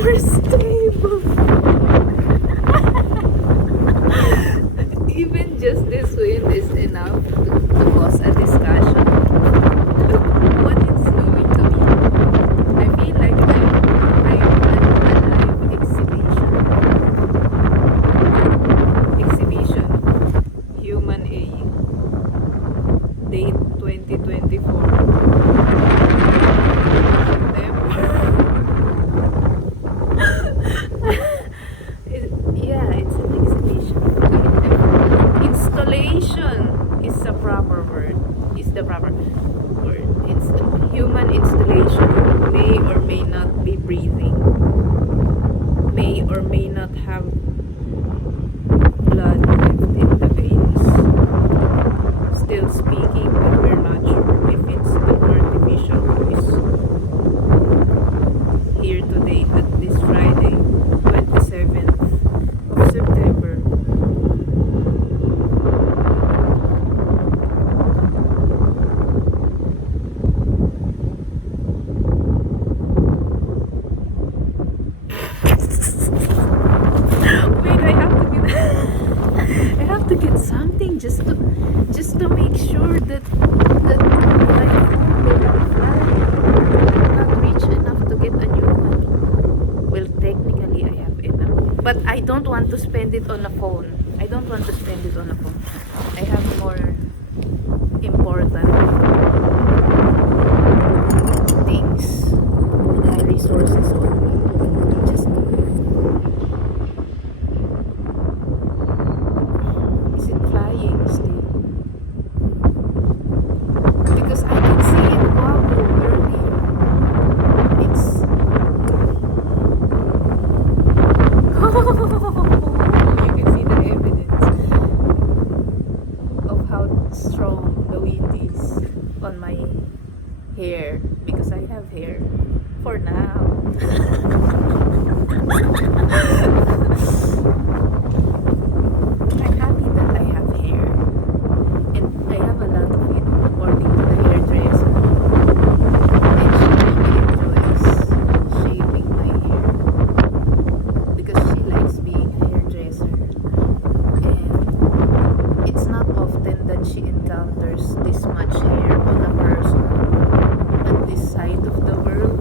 more stable. Even just this wind is enough to cause a discussion. Look what it's doing to me. I feel like I'm an alive exhibition. Exhibition. Human A. Date 2024. Yeah, it's an exhibition. Installation is the proper word. Is the proper word. It's human installation. May or may not be breathing. May or may not have blood left in the veins. Still speaking, but we're not sure if it's an artificial voice. Here today at this Friday, 27th of September. Wait, I have to get something just to make sure that my phone will not rich enough to get a new one. Well, technically I have enough, but I don't want to spend it on a phone. I have more important things, my resources only. Just is it flying still? Because I can see it wobble earlier. It's you can see the evidence of how strong the wind is on my hair, because I have hair for now. I'm happy that I have hair, and I have a lot of it according to the hairdresser, and she really enjoys shaving my hair because she likes being a hairdresser, and it's not often that she encounters this much hair on a person at this side of the world.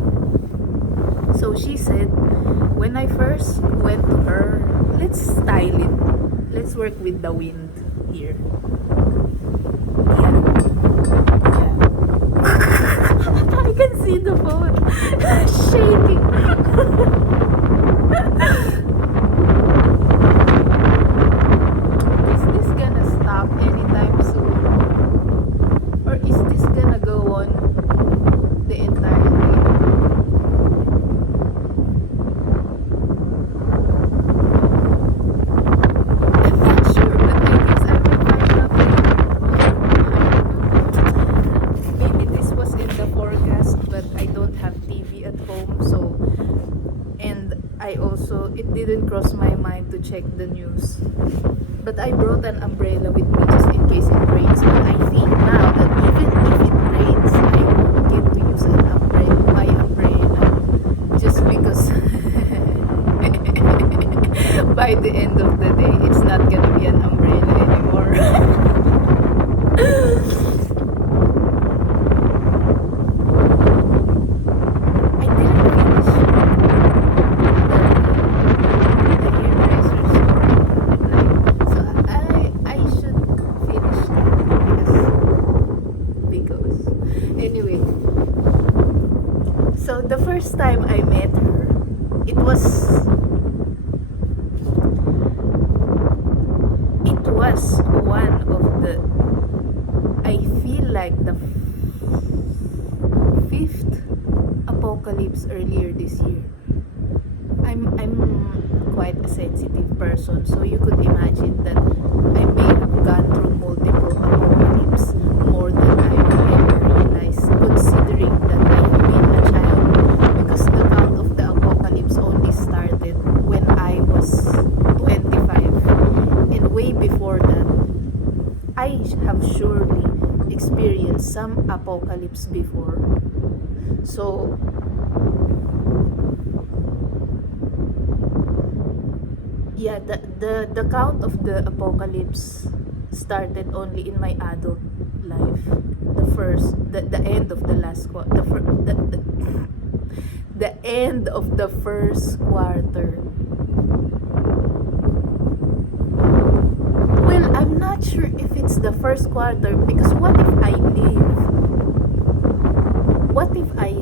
So she said, when I first went to her, let's style it. Let's work with the wind here. Yeah. I can see the phone shaking. Is this gonna stop anytime soon? Or is this gonna go on the entire day? I'm not sure, but I guess I will find out later. Maybe this was in the forecast, but I don't have TV at home, so, and I also, it didn't cross my mind to check the news. But I brought an umbrella with me just in case it rains. But I think now that even if it rains, I won't get to use my umbrella, just because by the end of the day, it's not gonna be an umbrella anymore. I didn't finish the hairdresser's at night, so I should finish that because anyway. So the first time I met her, it was one of the, I feel like the fifth apocalypse earlier this year. I'm quite a sensitive person, so you could imagine that I may have gone through multiple apocalypse more than I ever realized, considering that I've been a child, because the count of the apocalypse only started when I was 25, and way before that I have surely experienced some apocalypse before. So Yeah, the count of the apocalypse started only in my adult life. The end of the last quarter, the end of the first quarter. Well, I'm not sure if it's the first quarter, because what if I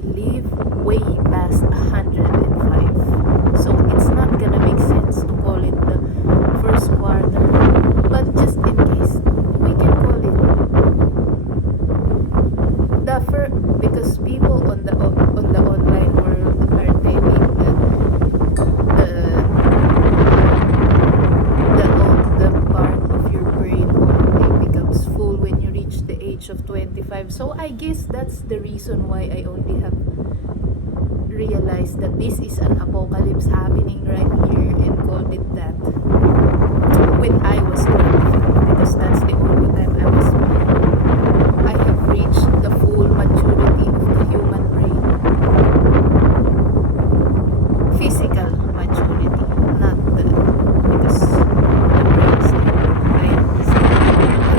live way past 105? So it's not gonna make sense to call it the first quarter. But just in case, we can call it the first, because people on the online world are telling that the part of your brain only becomes full when you reach the age of 25. So I guess that's the reason why I only have realized that this is an apocalypse happening right here and called it that when I was 25, because that's the only time I have reached the full maturity of the human brain. Physical maturity, not the, because the brain still, I am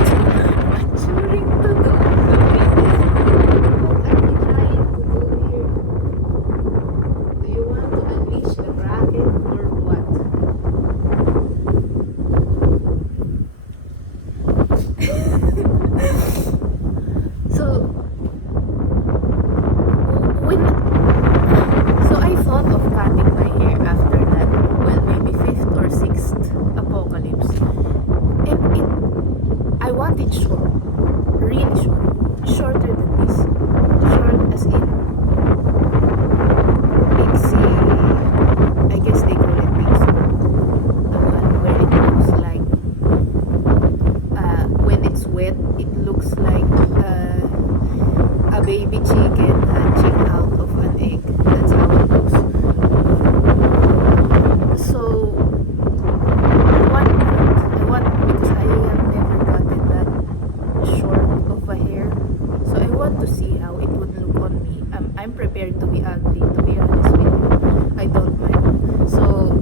still maturing to do. What are we trying to do here? Do you want to unleash the bracket or what? So when so I thought of cutting my hair after that, well, maybe fifth or sixth apocalypse, and I want it short, really short, shorter than this, short as in pixie. I guess they call it pixie, the one where it looks like when it's wet, it looks like a baby chicken hatching out of an egg. That's how it looks. So because I have never gotten that short of a hair. So I want to see how it would look on me. I'm prepared to be ugly, to be honest with you. I don't mind. So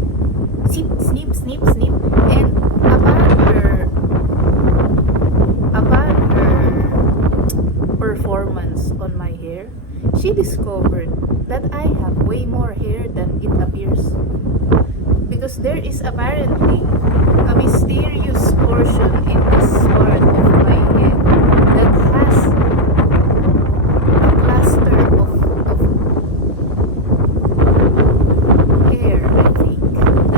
snip, snip, snip, and upon her performance on my hair, she discovered that I have way more hair than it appears. Because there is apparently a mysterious portion in this part of my head that has a cluster of hair, I think.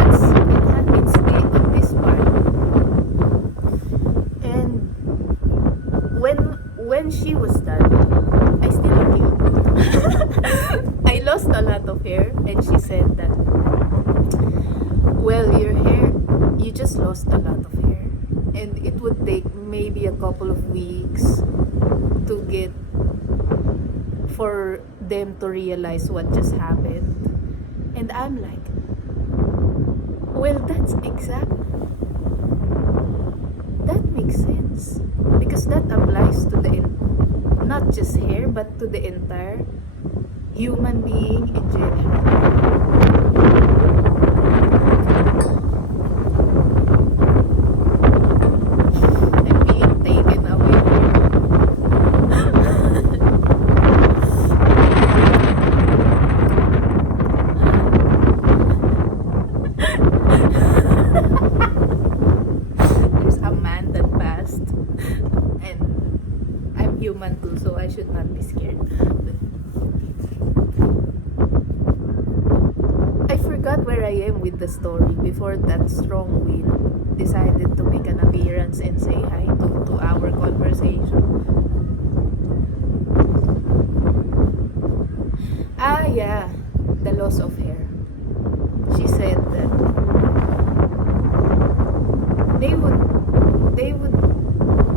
It's on this part. And when she was done, I still cute. I lost a lot of hair, and she said that, well, your hair, you just lost a lot of hair, and it would take maybe a couple of weeks to get for them to realize what just happened. And I'm like, well, that makes sense, because that applies to not just hair, but to the entire human being in general. I'm being taken away. There's a man that passed, and I'm human too, so I should not be scared. I forgot where I am with the story before that strong wind decided to make an appearance and say hi to our conversation. Ah, yeah, the loss of hair. She said that they would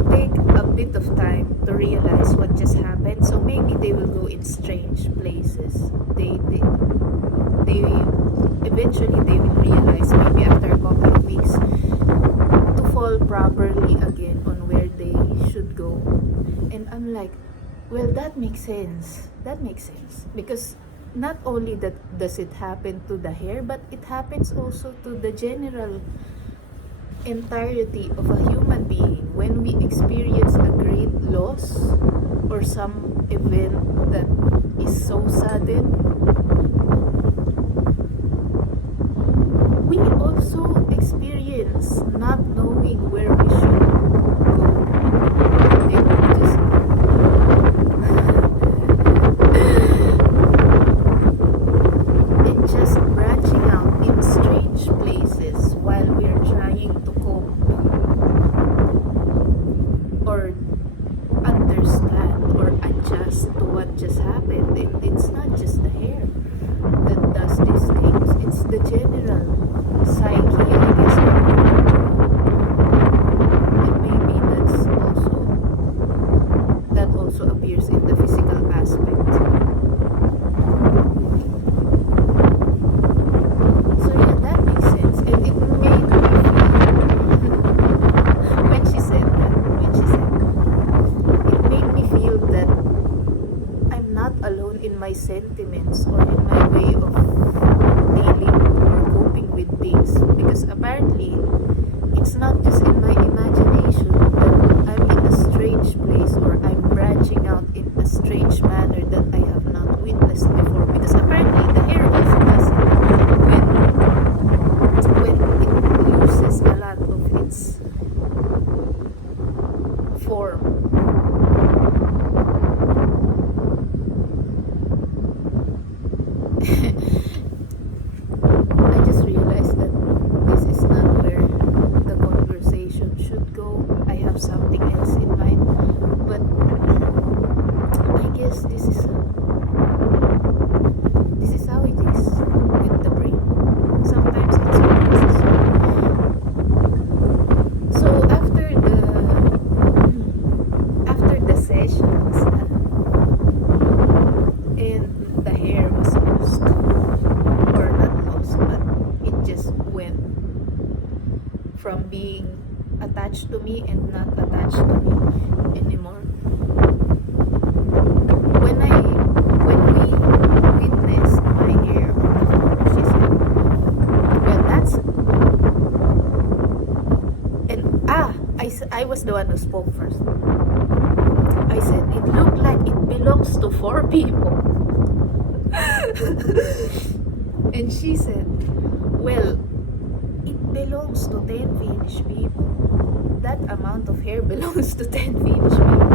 take a bit of time to realize what just happened, so maybe they will go in strange places. They eventually they will realize, maybe after a couple of weeks, to fall properly again on where they should go. And I'm like, well, that makes sense. Because not only that does it happen to the hair, but it happens also to the general entirety of a human being. When we experience a great loss or some event that is so sudden, we also experience not knowing where we should go and just and just branching out in strange places while we're trying to cope or understand or adjust to what just happened. And it's not just the hair that does these things, it's the general psyche, I guess. And maybe that also appears in the physical aspect. So yeah, that makes sense. And it made me when she said that, it made me feel that I'm not alone in my sentiments or in my way of dealing or coping with things, because apparently it's not just in my imagination that I'm in a strange place or I'm branching out in a strange manner that I have not witnessed before, because apparently the hair also does it when it loses a lot of its form. I just realized that this is not where the conversation should go. I have something else in mind, but I guess this is how it is with the brain. Sometimes it's unnecessary. So after the sessions and the hair was lost, or not lost, but it just went from being attached to me and not attached to me anymore. When we witnessed my hair on the photo, she said, well, that's, and I was the one who spoke first. I said it looked like it belongs to 4 people. And she said, well, it belongs to 10 Finnish people. That amount of hair belongs to 10 Finnish people.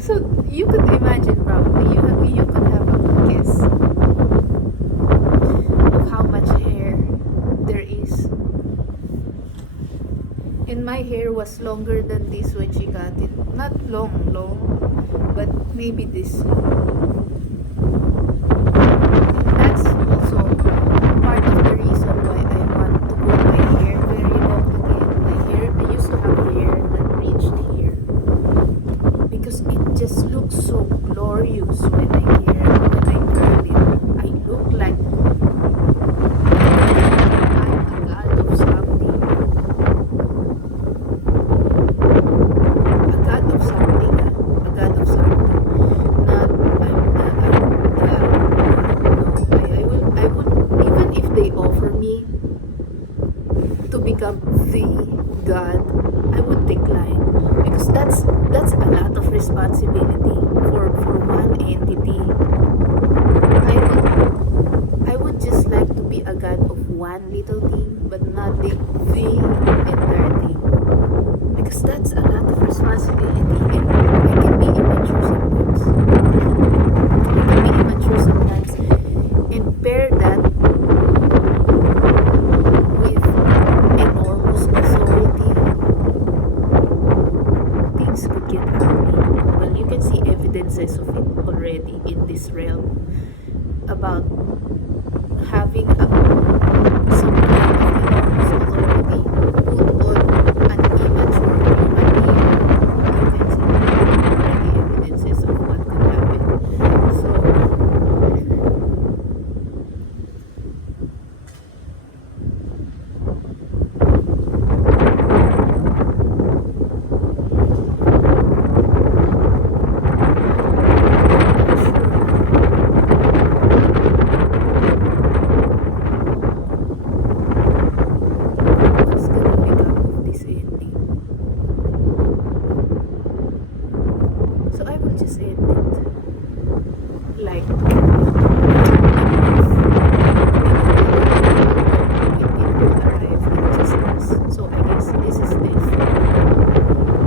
So you could imagine, probably you could have a good guess of how much hair there is. And my hair was longer than this when she got it. Not long, but maybe this long. That's also part of the reason why I want to grow my hair very long again. I used to have hair that reached here, because it just looks so glorious when I curl it. I look like I'm a god of something. A god of something. Not I would, even if they offer me to become the god, I would decline, because that's a lot of responsibility for one entity. I would just like to be a god of one little thing, but not the entire thing, because that's a lot of responsibility, and I can be immature sometimes. And pair that with enormous authority, things could get ugly. Well, you can see evidences of it already in this realm, about having some kind of enormous authority put on an immature human being. You can see already evidences of what could happen. So which is